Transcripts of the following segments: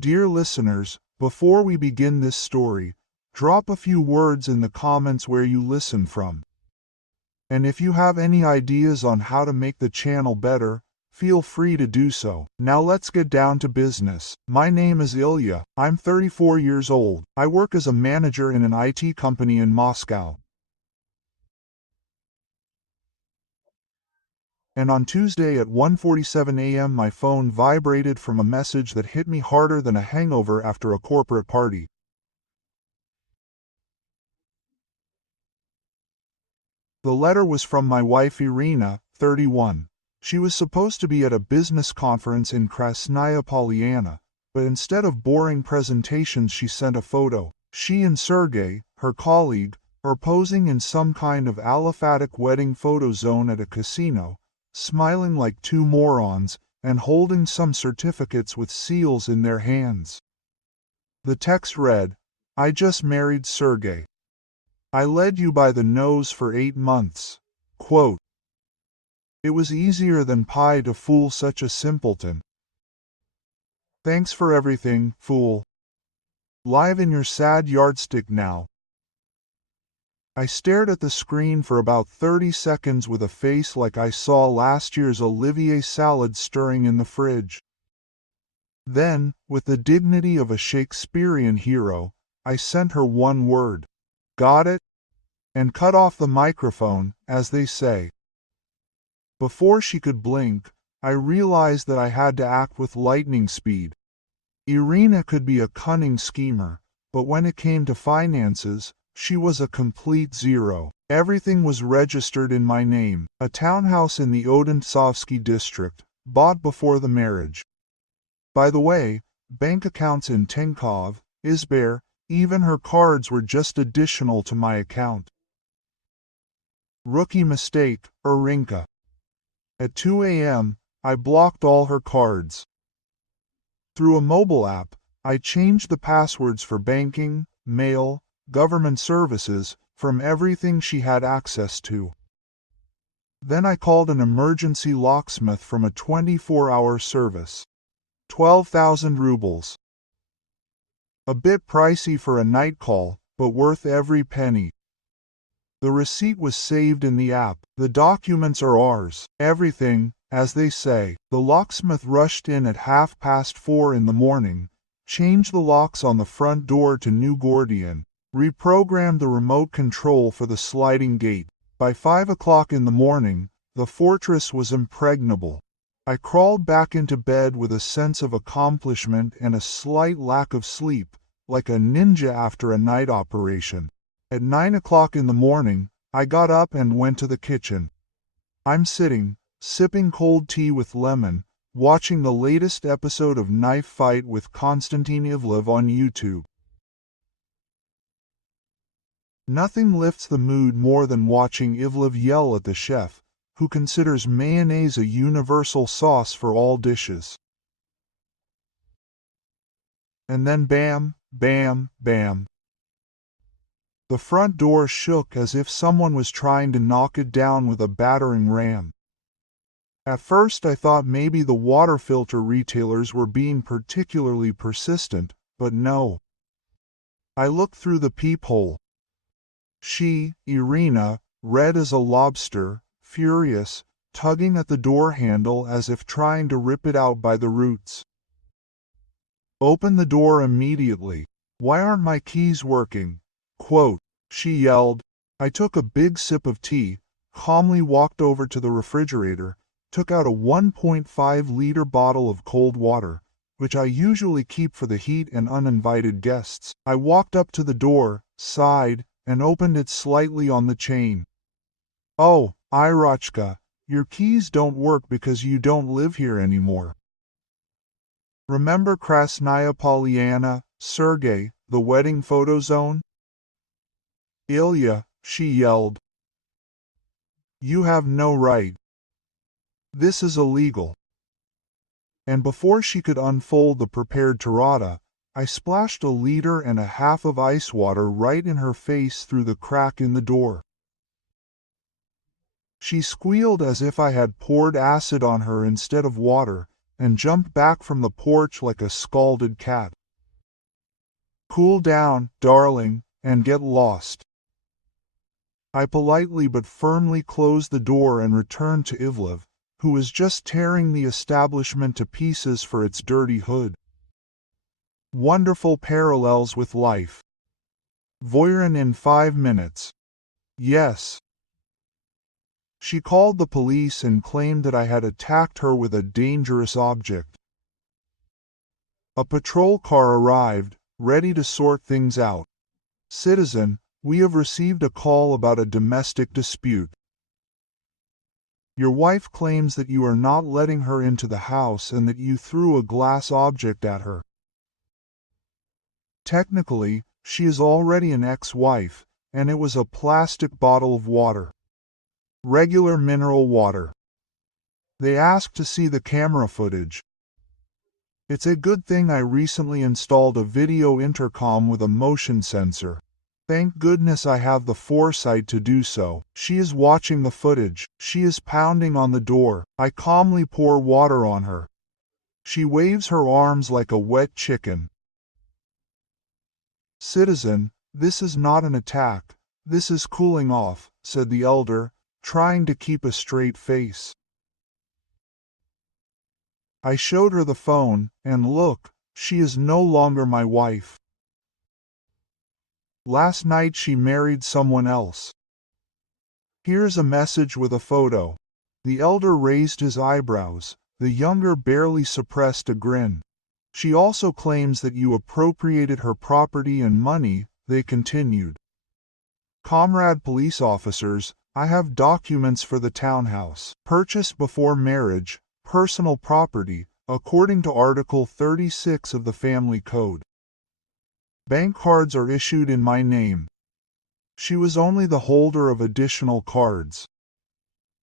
Dear listeners, before we begin this story, drop a few words in the comments where you listen from. And if you have any ideas on how to make the channel better, feel free to do so. Now let's get down to business. My name is Ilya. I'm 34 years old. I work as a manager in an IT company in Moscow. And on Tuesday at 1:47 a.m. my phone vibrated from a message that hit me harder than a hangover after a corporate party. The letter was from my wife Irina, 31. She was supposed to be at a business conference in Krasnaya Polyana, but instead of boring presentations she sent a photo. She and Sergey, her colleague, are posing in some kind of aliphatic wedding photo zone at a casino, smiling like two morons, and holding some certificates with seals in their hands. The text read, "I just married Sergey. I led you by the nose for 8 months." Quote, "It was easier than pie to fool such a simpleton. Thanks for everything, fool. Live in your sad yardstick now." I stared at the screen for about 30 seconds with a face like I saw last year's Olivier salad stirring in the fridge. Then, with the dignity of a Shakespearean hero, I sent her one word. "Got it?" and cut off the microphone, as they say. Before she could blink, I realized that I had to act with lightning speed. Irina could be a cunning schemer, but when it came to finances, she was a complete zero. Everything was registered in my name, a townhouse in the Odintsovsky district, bought before the marriage. By the way, bank accounts in Tenkov, Izber, even her cards were just additional to my account. Rookie mistake, Irinka. At 2 a.m., I blocked all her cards. Through a mobile app, I changed the passwords for banking, mail, government services, from everything she had access to. Then I called an emergency locksmith from a 24-hour service. 12,000 rubles. A bit pricey for a night call, but worth every penny. The receipt was saved in the app. The documents are ours. Everything, as they say. The locksmith rushed in at 4:30 in the morning, changed the locks on the front door to New Gordian, reprogrammed the remote control for the sliding gate. By 5 o'clock in the morning, the fortress was impregnable. I crawled back into bed with a sense of accomplishment and a slight lack of sleep, like a ninja after a night operation. At 9 o'clock in the morning, I got up and went to the kitchen. I'm sitting, sipping cold tea with lemon, watching the latest episode of Knife Fight with Konstantin Ivlev on YouTube. Nothing lifts the mood more than watching Ivlev yell at the chef, who considers mayonnaise a universal sauce for all dishes. And then bam, bam, bam. The front door shook as if someone was trying to knock it down with a battering ram. At first I thought maybe the water filter retailers were being particularly persistent, but no. I looked through the peephole. She, Irina, red as a lobster, furious, tugging at the door handle as if trying to rip it out by the roots. "Open the door immediately. Why aren't my keys working?" Quote, she yelled. I took a big sip of tea, calmly walked over to the refrigerator, took out a 1.5-liter bottle of cold water, which I usually keep for the heat and uninvited guests. I walked up to the door, sighed, and opened it slightly on the chain. "Oh, Irochka, your keys don't work because you don't live here anymore. Remember Krasnaya Polyana, Sergey, the wedding photo zone?" "Ilya," she yelled. "You have no right. This is illegal." And before she could unfold the prepared tirada, I splashed 1.5 liters of ice water right in her face through the crack in the door. She squealed as if I had poured acid on her instead of water, and jumped back from the porch like a scalded cat. "Cool down, darling, and get lost." I politely but firmly closed the door and returned to Ivlev, who was just tearing the establishment to pieces for its dirty hood. Wonderful parallels with life. Voyron in 5 minutes. Yes. She called the police and claimed that I had attacked her with a dangerous object. A patrol car arrived, ready to sort things out. "Citizen, we have received a call about a domestic dispute. Your wife claims that you are not letting her into the house and that you threw a glass object at her. Technically, she is already an ex-wife, and it was a plastic bottle of water. Regular mineral water. They asked to see the camera footage. It's a good thing I recently installed a video intercom with a motion sensor. Thank goodness I have the foresight to do so." She is watching the footage. She is pounding on the door. I calmly pour water on her. She waves her arms like a wet chicken. "Citizen, this is not an attack. This is cooling off," said the elder, trying to keep a straight face. I showed her the phone, and look, she is no longer my wife. Last night she married someone else. Here's a message with a photo. The elder raised his eyebrows. The younger barely suppressed a grin. "She also claims that you appropriated her property and money," they continued. "Comrade police officers, I have documents for the townhouse. Purchased before marriage, personal property, according to Article 36 of the Family Code. Bank cards are issued in my name. She was only the holder of additional cards.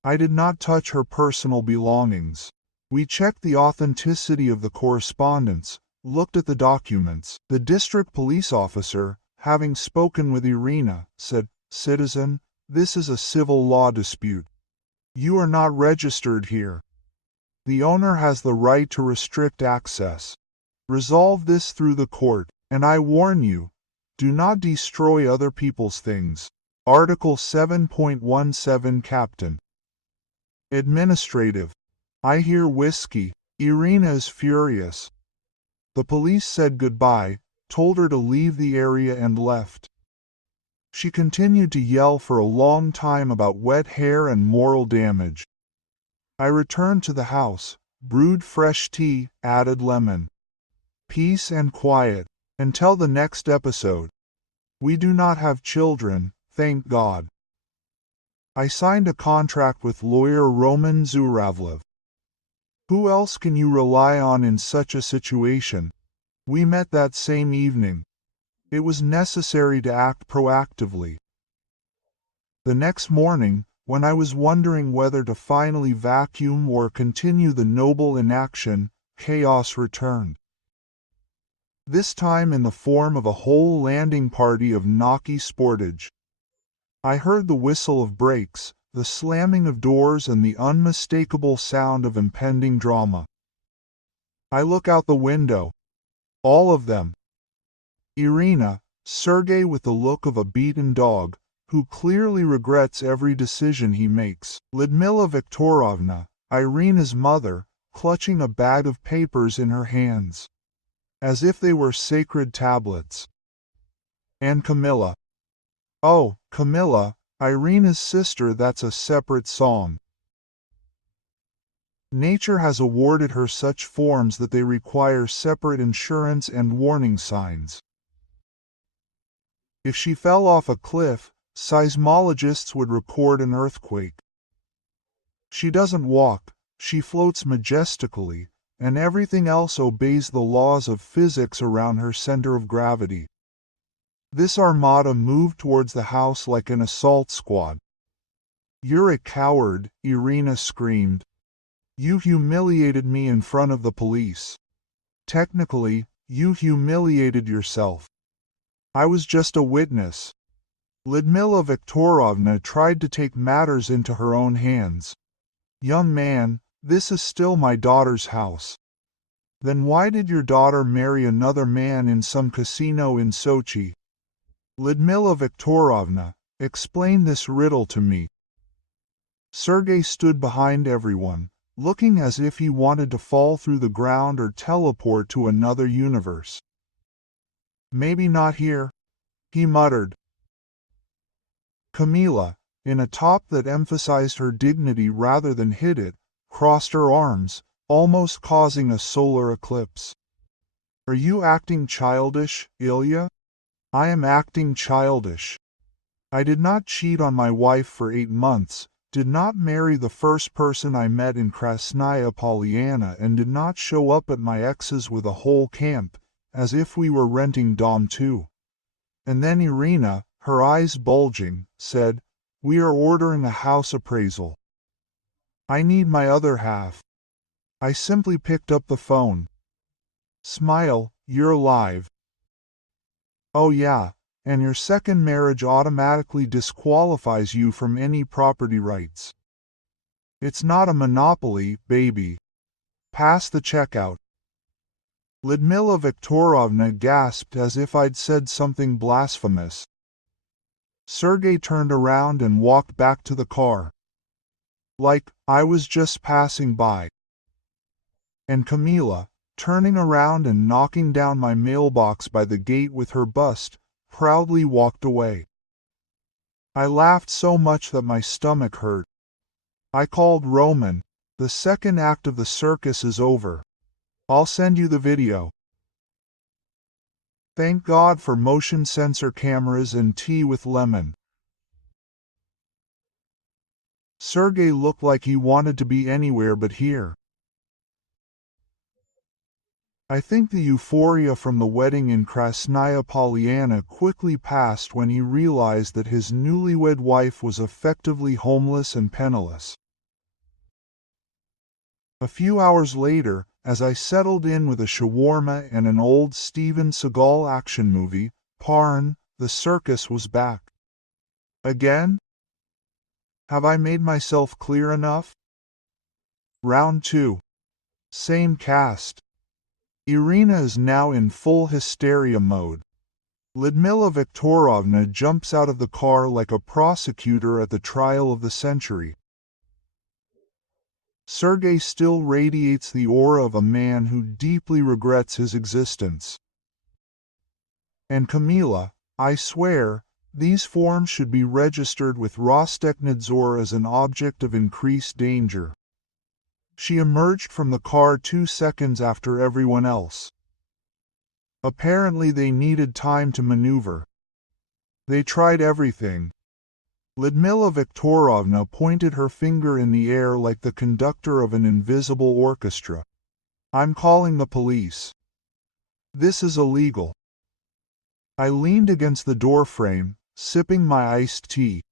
I did not touch her personal belongings. We checked the authenticity of the correspondence, looked at the documents. The district police officer, having spoken with Irina, said, 'Citizen, this is a civil law dispute. You are not registered here. The owner has the right to restrict access. Resolve this through the court. And I warn you, do not destroy other people's things.' Article 7.17 Captain. Administrative. I hear whiskey. Irina is furious. The police said goodbye, told her to leave the area and left. She continued to yell for a long time about wet hair and moral damage. I returned to the house, brewed fresh tea, added lemon. Peace and quiet. Until the next episode. We do not have children, thank God. I signed a contract with lawyer Roman Zuravlev. Who else can you rely on in such a situation? We met that same evening. It was necessary to act proactively. The next morning, when I was wondering whether to finally vacuum or continue the noble inaction, chaos returned. This time in the form of a whole landing party of naughty sportage. I heard the whistle of brakes, the slamming of doors and the unmistakable sound of impending drama. I look out the window. All of them. Irina, Sergei with the look of a beaten dog, who clearly regrets every decision he makes. Lyudmila Viktorovna, Irina's mother, clutching a bag of papers in her hands, as if they were sacred tablets. And Camilla. Oh, Camilla, Irina's sister, that's a separate song. Nature has awarded her such forms that they require separate insurance and warning signs. If she fell off a cliff, seismologists would record an earthquake. She doesn't walk, she floats majestically, and everything else obeys the laws of physics around her center of gravity. This armada moved towards the house like an assault squad. "You're a coward," Irina screamed. "You humiliated me in front of the police. Technically, you humiliated yourself. I was just a witness." Lyudmila Viktorovna tried to take matters into her own hands. "Young man, this is still my daughter's house. Then why did your daughter marry another man in some casino in Sochi? Lyudmila Viktorovna, explain this riddle to me. Sergei stood behind everyone, looking as if he wanted to fall through the ground or teleport to another universe. Maybe not here, he muttered. Camila, in a top that emphasized her dignity rather than hid it, crossed her arms, almost causing a solar eclipse. Are you acting childish, Ilya? I am acting childish. I did not cheat on my wife for 8 months, did not marry the first person I met in Krasnaya Polyana, and did not show up at my ex's with a whole camp, as if we were renting Dom 2. And then Irina, her eyes bulging, said, "We are ordering a house appraisal. I need my other half." I simply picked up the phone. Smile, you're alive. Oh yeah, and your second marriage automatically disqualifies you from any property rights. It's not a monopoly, baby. Pass the checkout. Lyudmila Viktorovna gasped as if I'd said something blasphemous. Sergei turned around and walked back to the car. Like, I was just passing by. And Camila, turning around and knocking down my mailbox by the gate with her bust, proudly walked away. I laughed so much that my stomach hurt. I called Roman. The second act of the circus is over. I'll send you the video. Thank God for motion sensor cameras and tea with lemon. Sergei looked like he wanted to be anywhere but here. I think the euphoria from the wedding in Krasnaya Polyana quickly passed when he realized that his newlywed wife was effectively homeless and penniless. A few hours later, as I settled in with a shawarma and an old Steven Seagal action movie, Parn, the circus was back. Again? Have I made myself clear enough? Round 2. Same cast. Irina is now in full hysteria mode. Lyudmila Viktorovna jumps out of the car like a prosecutor at the trial of the century. Sergei still radiates the aura of a man who deeply regrets his existence. And Camila, I swear, these forms should be registered with Rostekhnadzor as an object of increased danger. She emerged from the car 2 seconds after everyone else. Apparently they needed time to maneuver. They tried everything. Lyudmila Viktorovna pointed her finger in the air like the conductor of an invisible orchestra. I'm calling the police. This is illegal. I leaned against the doorframe, sipping my iced tea.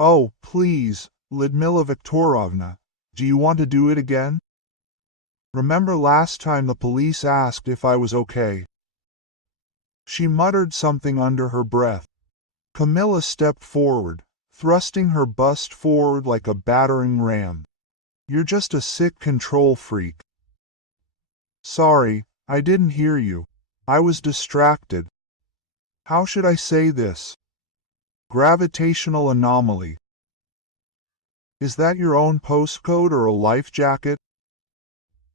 Oh, please, Lyudmila Viktorovna, do you want to do it again? Remember last time the police asked if I was okay? She muttered something under her breath. Camilla stepped forward, thrusting her bust forward like a battering ram. You're just a sick control freak. Sorry, I didn't hear you. I was distracted. How should I say this? Gravitational anomaly. Is that your own postcode or a life jacket?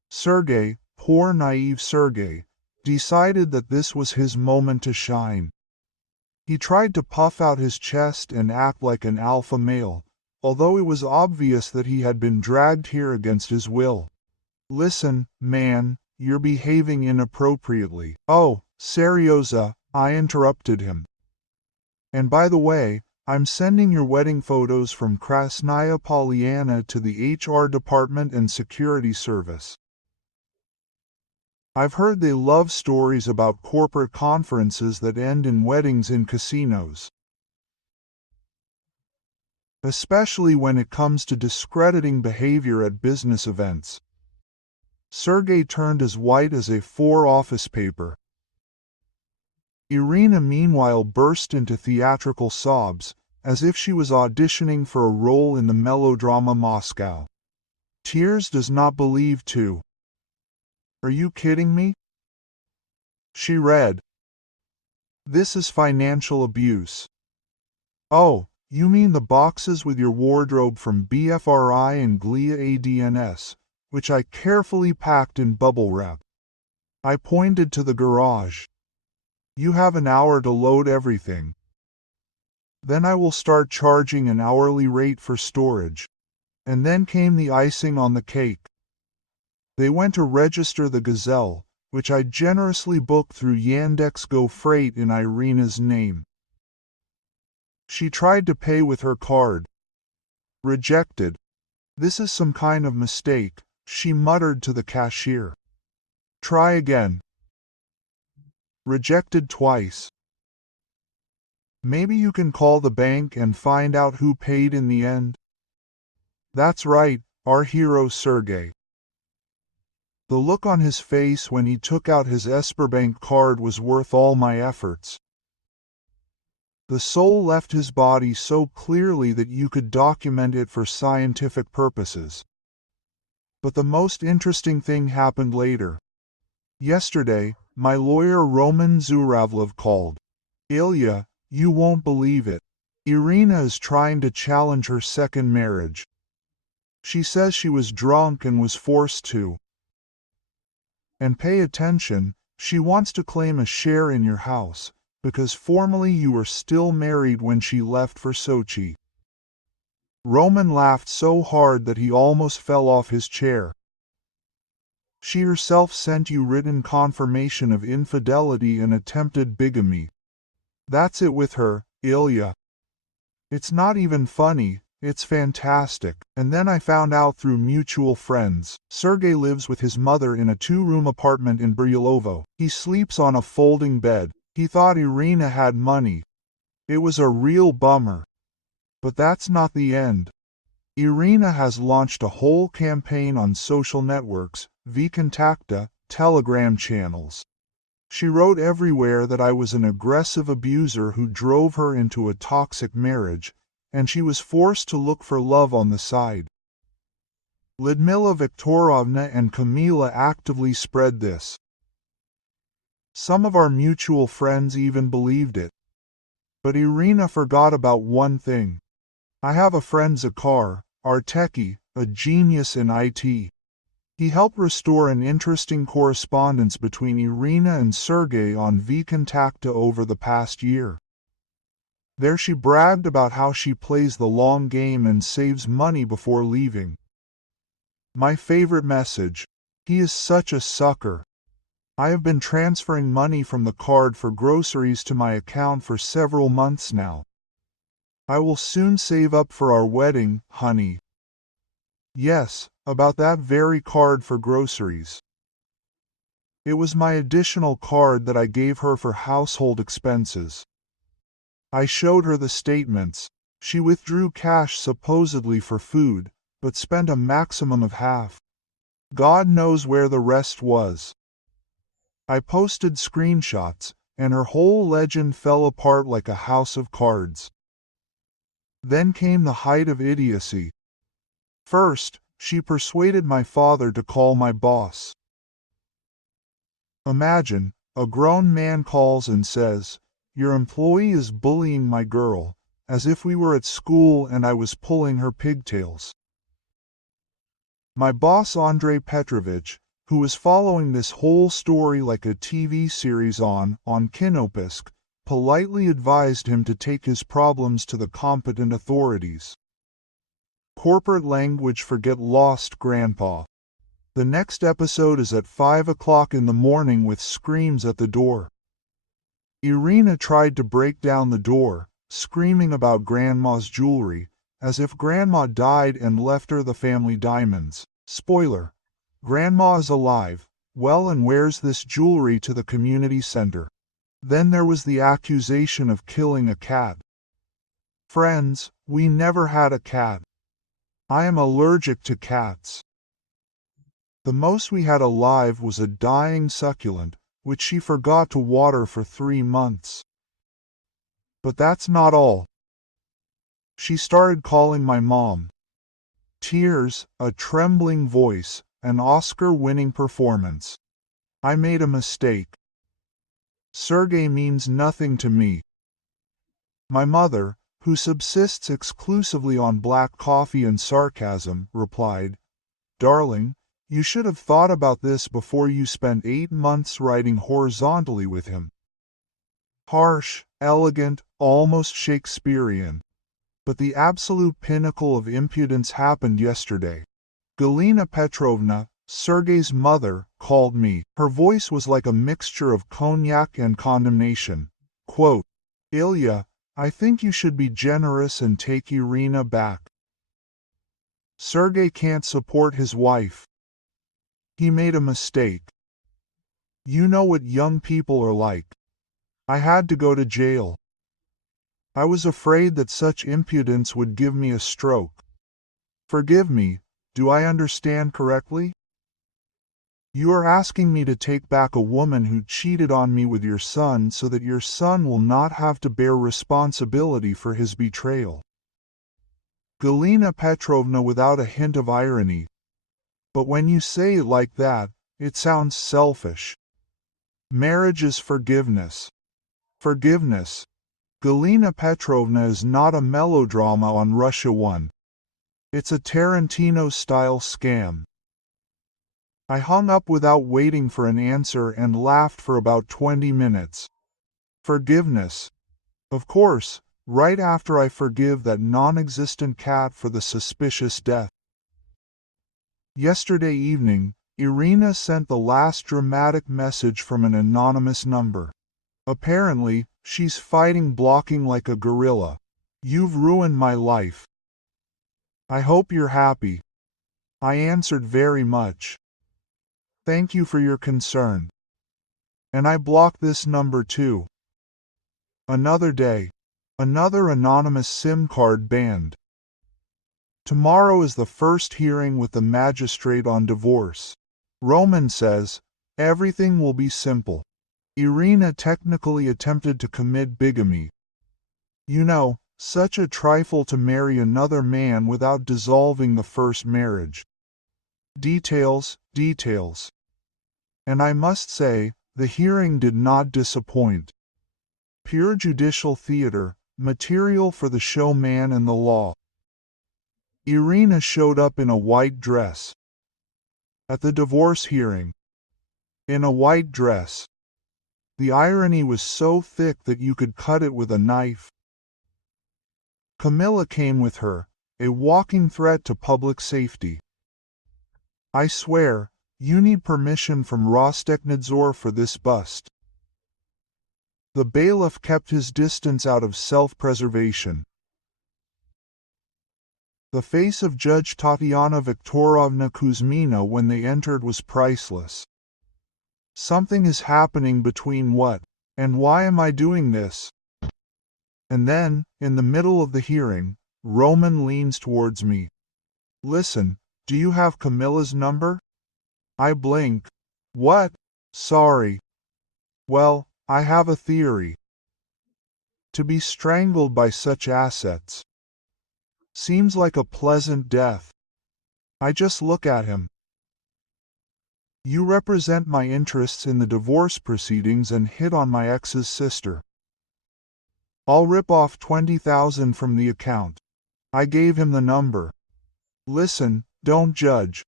Sergei, poor naive Sergei, decided that this was his moment to shine. He tried to puff out his chest and act like an alpha male, although it was obvious that he had been dragged here against his will. Listen, man, you're behaving inappropriately. Oh, Seryoza, I interrupted him. And by the way, I'm sending your wedding photos from Krasnaya Polyana to the HR department and security service. I've heard they love stories about corporate conferences that end in weddings in casinos. Especially when it comes to discrediting behavior at business events. Sergei turned as white as A4 office paper. Irina meanwhile burst into theatrical sobs, as if she was auditioning for a role in the melodrama Moscow. Tears does not believe too. Are you kidding me? She read, "This is financial abuse." Oh, you mean the boxes with your wardrobe from BFRI and Glia ADNS, which I carefully packed in bubble wrap. I pointed to the garage. You have an hour to load everything. Then I will start charging an hourly rate for storage. And then came the icing on the cake. They went to register the Gazelle, which I generously booked through Yandex Go Freight in Irina's name. She tried to pay with her card. Rejected. This is some kind of mistake, she muttered to the cashier. Try again. Rejected twice. Maybe you can call the bank and find out who paid in the end? That's right, our hero Sergey. The look on his face when he took out his Esperbank card was worth all my efforts. The soul left his body so clearly that you could document it for scientific purposes. But the most interesting thing happened later. Yesterday, my lawyer Roman Zuravlov called. Ilya, you won't believe it. Irina is trying to challenge her second marriage. She says she was drunk and was forced to. And pay attention, she wants to claim a share in your house, because formally you were still married when she left for Sochi. Roman laughed so hard that he almost fell off his chair. She herself sent you written confirmation of infidelity and attempted bigamy. That's it with her, Ilya. It's not even funny, it's fantastic. And then I found out through mutual friends. Sergey lives with his mother in a 2-room apartment in Bryanlovo. He sleeps on a folding bed. He thought Irina had money. It was a real bummer. But that's not the end. Irina has launched a whole campaign on social networks, vKontakte, Telegram channels. She wrote everywhere that I was an aggressive abuser who drove her into a toxic marriage, and she was forced to look for love on the side. Lyudmila Viktorovna and Kamila actively spread this. Some of our mutual friends even believed it. But Irina forgot about one thing. I have a friend Zakar, our techie, a genius in IT. He helped restore an interesting correspondence between Irina and Sergey on vKontakte over the past year. There she bragged about how she plays the long game and saves money before leaving. My favorite message. He is such a sucker. I have been transferring money from the card for groceries to my account for several months now. I will soon save up for our wedding, honey. Yes, about that very card for groceries. It was my additional card that I gave her for household expenses. I showed her the statements. She withdrew cash supposedly for food, but spent a maximum of half. God knows where the rest was. I posted screenshots, and her whole legend fell apart like a house of cards. Then came the height of idiocy. First, she persuaded my father to call my boss. Imagine, a grown man calls and says, "Your employee is bullying my girl," as if we were at school and I was pulling her pigtails. My boss Andrei Petrovich, who was following this whole story like a TV series on Kinopisk, politely advised him to take his problems to the competent authorities. Corporate language for get lost, Grandpa. The next episode is at 5 o'clock in the morning with screams at the door. Irina tried to break down the door, screaming about Grandma's jewelry, as if Grandma died and left her the family diamonds. Spoiler. Grandma is alive, well and wears this jewelry to the community center. Then there was the accusation of killing a cat. Friends, we never had a cat. I am allergic to cats. The most we had alive was a dying succulent, which she forgot to water for 3 months. But that's not all. She started calling my mom. Tears, a trembling voice, an Oscar-winning performance. I made a mistake. Sergey means nothing to me. My mother, who subsists exclusively on black coffee and sarcasm, replied, "Darling, you should have thought about this before you spent 8 months writing horizontally with him." Harsh, elegant, almost Shakespearean. But the absolute pinnacle of impudence happened yesterday. Galina Petrovna, Sergey's mother, called me. Her voice was like a mixture of cognac and condemnation. Quote, "Ilya, I think you should be generous and take Irina back. Sergey can't support his wife. He made a mistake. You know what young people are like. I had to go to jail. I was afraid that such impudence would give me a stroke. Forgive me, do I understand correctly? You are asking me to take back a woman who cheated on me with your son so that your son will not have to bear responsibility for his betrayal." Galina Petrovna without a hint of irony. "But when you say it like that, it sounds selfish. Marriage is forgiveness. Forgiveness. Galina Petrovna is not a melodrama on Russia 1. It's a Tarantino-style scam." I hung up without waiting for an answer and laughed for about 20 minutes. Forgiveness. Of course, right after I forgive that non-existent cat for the suspicious death. Yesterday evening, Irina sent the last dramatic message from an anonymous number. Apparently, she's fighting blocking like a gorilla. "You've ruined my life. I hope you're happy." I answered, "Very much. Thank you for your concern." And I blocked this number too. Another day. Another anonymous SIM card banned. Tomorrow is the first hearing with the magistrate on divorce. Roman says, everything will be simple. Irina technically attempted to commit bigamy. You know, such a trifle to marry another man without dissolving the first marriage. Details, details. And I must say, the hearing did not disappoint. Pure judicial theater, material for the showman and the law. Irina showed up in a white dress. At the divorce hearing. In a white dress. The irony was so thick that you could cut it with a knife. Camilla came with her, a walking threat to public safety. I swear, you need permission from Rosteknadzor for this bust. The bailiff kept his distance out of self-preservation. The face of Judge Tatiana Viktorovna Kuzmina when they entered was priceless. Something is happening between what, and why am I doing this? And then, in the middle of the hearing, Roman leans towards me. Listen, do you have Camilla's number? I blink. What? Sorry. Well, I have a theory. To be strangled by such assets seems like a pleasant death. I just look at him. You represent my interests in the divorce proceedings and hit on my ex's sister. I'll rip off 20,000 from the account. I gave him the number. Listen, don't judge.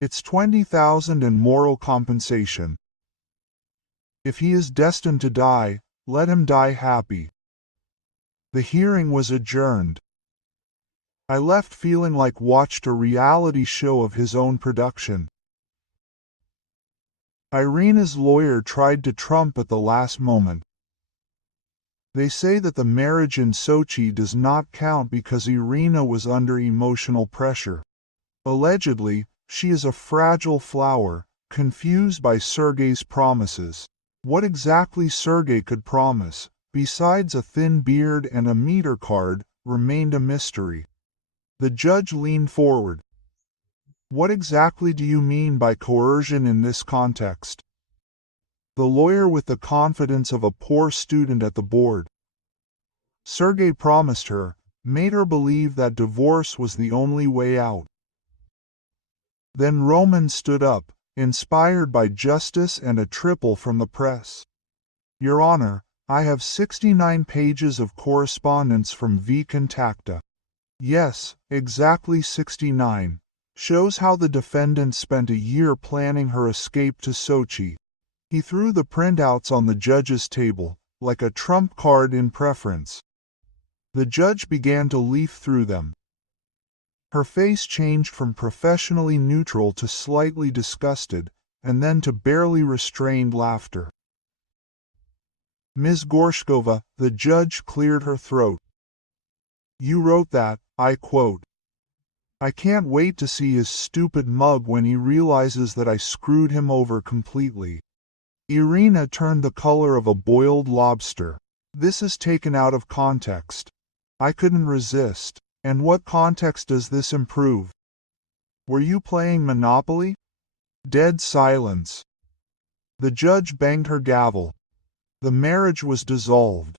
It's 20,000 in moral compensation. If he is destined to die, let him die happy. The hearing was adjourned. I left feeling like watched a reality show of his own production. Irina's lawyer tried to trump at the last moment. They say that the marriage in Sochi does not count because Irina was under emotional pressure. Allegedly, she is a fragile flower, confused by Sergey's promises. What exactly Sergey could promise, besides a thin beard and a meter card, remained a mystery. The judge leaned forward. What exactly do you mean by coercion in this context? The lawyer with the confidence of a poor student at the board. Sergey promised her, made her believe that divorce was the only way out. Then Roman stood up, inspired by justice and a triple from the press. Your Honor, I have 69 pages of correspondence from V. Contacta. Yes, exactly 69. Shows how the defendant spent a year planning her escape to Sochi. He threw the printouts on the judge's table, like a trump card in preference. The judge began to leaf through them. Her face changed from professionally neutral to slightly disgusted, and then to barely restrained laughter. Ms. Gorshkova, the judge cleared her throat. You wrote that, I quote. I can't wait to see his stupid mug when he realizes that I screwed him over completely. Irina turned the color of a boiled lobster. This is taken out of context. I couldn't resist. And what context does this improve? Were you playing Monopoly? Dead silence. The judge banged her gavel. The marriage was dissolved.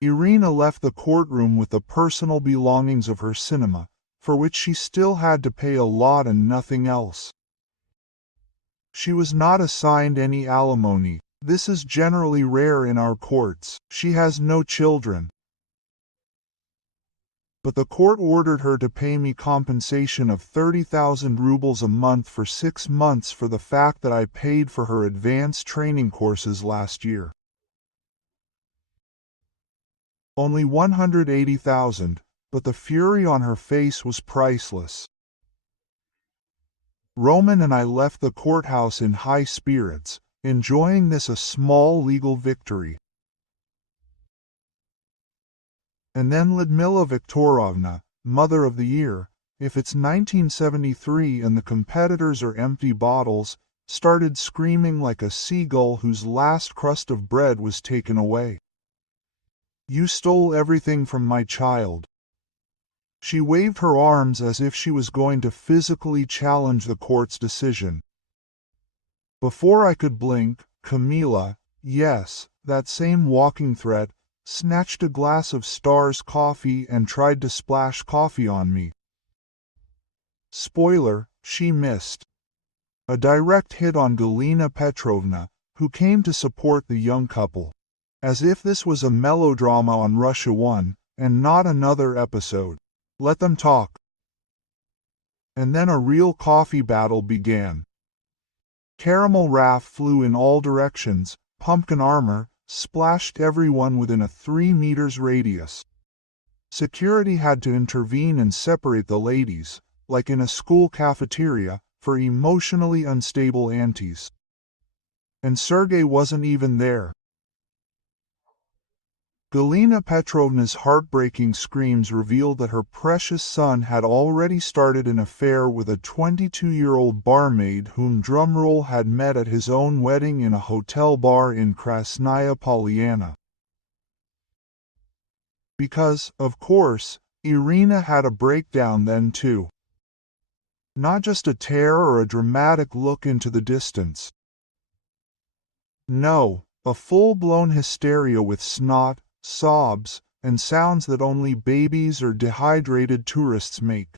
Irina left the courtroom with the personal belongings of her cinema, for which she still had to pay a lot and nothing else. She was not assigned any alimony. This is generally rare in our courts. She has no children. But the court ordered her to pay me compensation of 30,000 rubles a month for 6 months for the fact that I paid for her advanced training courses last year. Only 180,000, but the fury on her face was priceless. Roman and I left the courthouse in high spirits, enjoying this a small legal victory. And then Lyudmila Viktorovna, Mother of the Year, if it's 1973 and the competitors are empty bottles, started screaming like a seagull whose last crust of bread was taken away. You stole everything from my child. She waved her arms as if she was going to physically challenge the court's decision. Before I could blink, Camila, yes, that same walking threat, snatched a glass of Star's coffee and tried to splash coffee on me. Spoiler, she missed. A direct hit on Galina Petrovna, who came to support the young couple. As if this was a melodrama on Russia 1, and not another episode. Let them talk. And then a real coffee battle began. Caramel Raff flew in all directions, pumpkin armor, splashed everyone within a 3 meters radius. Security had to intervene and separate the ladies, like in a school cafeteria, for emotionally unstable aunties. And Sergei wasn't even there. Galina Petrovna's heartbreaking screams revealed that her precious son had already started an affair with a 22-year-old barmaid whom drumroll had met at his own wedding in a hotel bar in Krasnaya Polyana. Because, of course, Irina had a breakdown then too. Not just a tear or a dramatic look into the distance. No, a full-blown hysteria with snot, sobs, and sounds that only babies or dehydrated tourists make.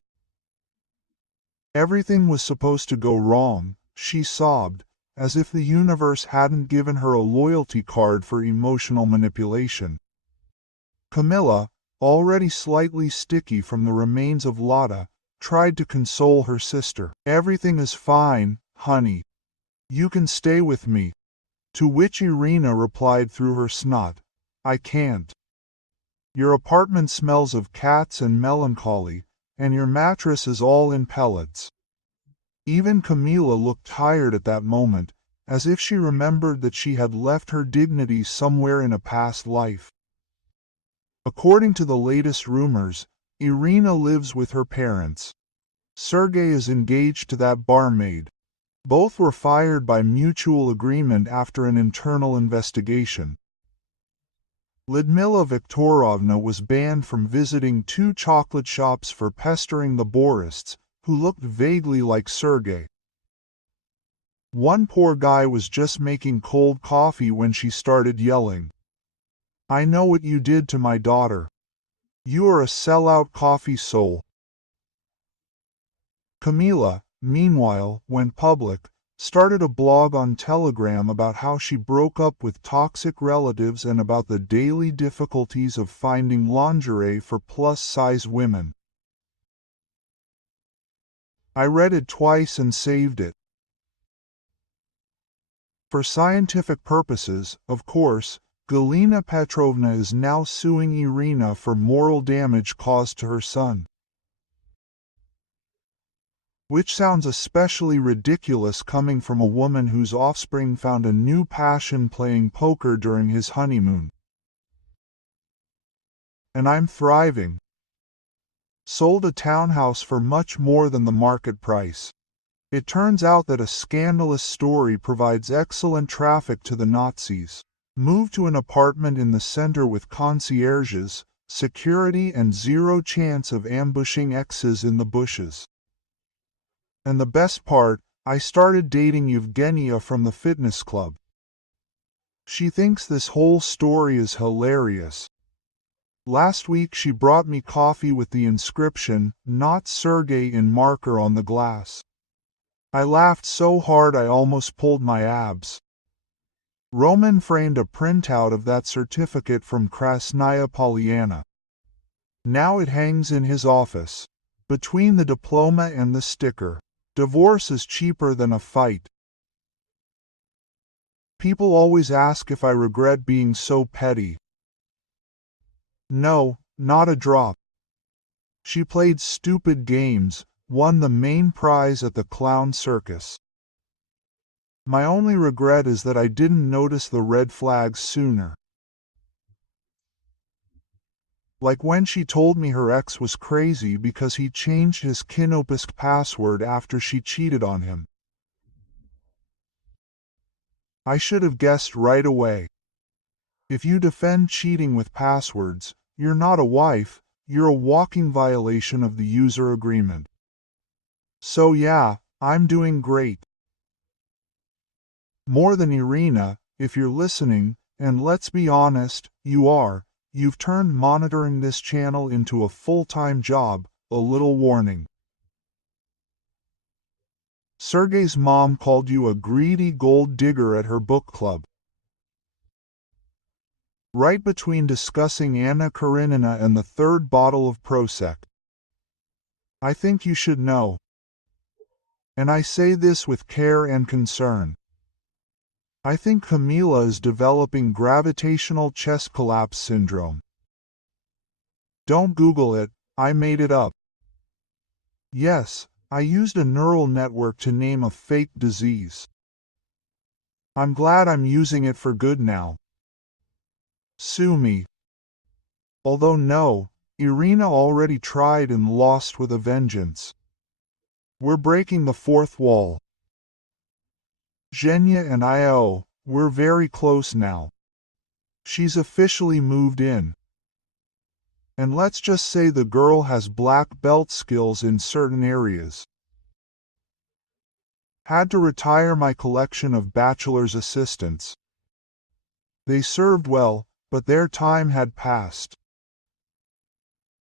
Everything was supposed to go wrong, she sobbed, as if the universe hadn't given her a loyalty card for emotional manipulation. Camilla, already slightly sticky from the remains of Lada, tried to console her sister. Everything is fine, honey. You can stay with me. To which Irina replied through her snot, I can't. Your apartment smells of cats and melancholy, and your mattress is all in pellets. Even Camilla looked tired at that moment, as if she remembered that she had left her dignity somewhere in a past life. According to the latest rumors, Irina lives with her parents. Sergei is engaged to that barmaid. Both were fired by mutual agreement after an internal investigation. Lyudmila Viktorovna was banned from visiting 2 chocolate shops for pestering the Borists, who looked vaguely like Sergei. One poor guy was just making cold coffee when she started yelling. I know what you did to my daughter. You are a sellout coffee soul. Camila, meanwhile, went public, started a blog on Telegram about how she broke up with toxic relatives and about the daily difficulties of finding lingerie for plus-size women. I read it twice and saved it. For scientific purposes, of course, Galina Petrovna is now suing Irina for moral damage caused to her son. Which sounds especially ridiculous coming from a woman whose offspring found a new passion playing poker during his honeymoon. And I'm thriving. Sold a townhouse for much more than the market price. It turns out that a scandalous story provides excellent traffic to the Nazis. Moved to an apartment in the center with concierges, security and zero chance of ambushing exes in the bushes. And the best part, I started dating Evgenia from the fitness club. She thinks this whole story is hilarious. Last week she brought me coffee with the inscription, "Not Sergey" in marker on the glass. I laughed so hard I almost pulled my abs. Roman framed a printout of that certificate from Krasnaya Polyana. Now it hangs in his office. Between the diploma and the sticker. Divorce is cheaper than a fight. People always ask if I regret being so petty. No, not a drop. She played stupid games, won the main prize at the clown circus. My only regret is that I didn't notice the red flags sooner. Like when she told me her ex was crazy because he changed his Kinopisk password after she cheated on him. I should have guessed right away. If you defend cheating with passwords, you're not a wife, you're a walking violation of the user agreement. So yeah, I'm doing great. More than Irina, if you're listening, and let's be honest, you are. You've turned monitoring this channel into a full-time job, a little warning. Sergey's mom called you a greedy gold digger at her book club. Right between discussing Anna Karenina and the third bottle of Prozac. I think you should know. And I say this with care and concern. I think Camila is developing gravitational chest collapse syndrome. Don't Google it, I made it up. Yes, I used a neural network to name a fake disease. I'm glad I'm using it for good now. Sue me. Although no, Irina already tried and lost with a vengeance. We're breaking the fourth wall. Žena and we're very close now. She's officially moved in. And let's just say the girl has black belt skills in certain areas. Had to retire my collection of bachelor's assistants. They served well, but their time had passed.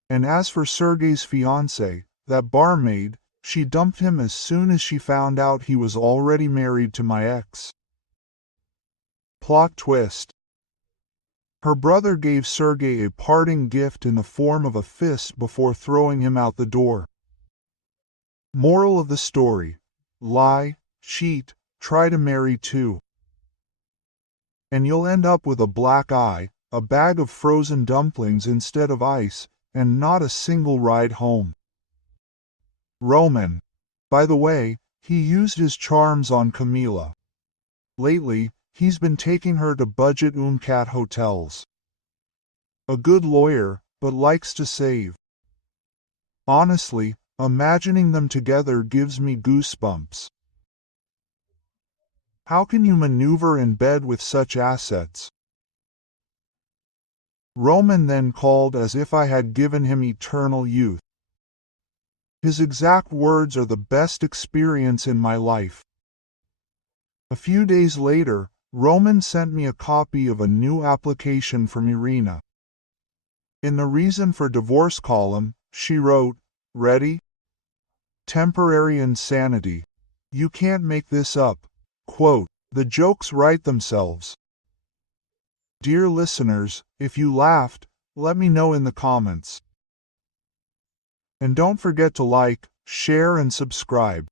And as for Sergey's fiancée, that barmaid, she dumped him as soon as she found out he was already married to my ex. Plot twist. Her brother gave Sergey a parting gift in the form of a fist before throwing him out the door. Moral of the story: lie, cheat, try to marry too. And you'll end up with a black eye, a bag of frozen dumplings instead of ice, and not a single ride home. Roman. By the way, he used his charms on Camila. Lately, he's been taking her to budget UNCAT hotels. A good lawyer, but likes to save. Honestly, imagining them together gives me goosebumps. How can you maneuver in bed with such assets? Roman then called as if I had given him eternal youth. His exact words are the best experience in my life. A few days later, Roman sent me a copy of a new application from Irina. In the reason for divorce column, she wrote, "Ready? Temporary insanity. You can't make this up. Quote, the jokes write themselves. Dear listeners, if you laughed, let me know in the comments. And don't forget to like, share and subscribe.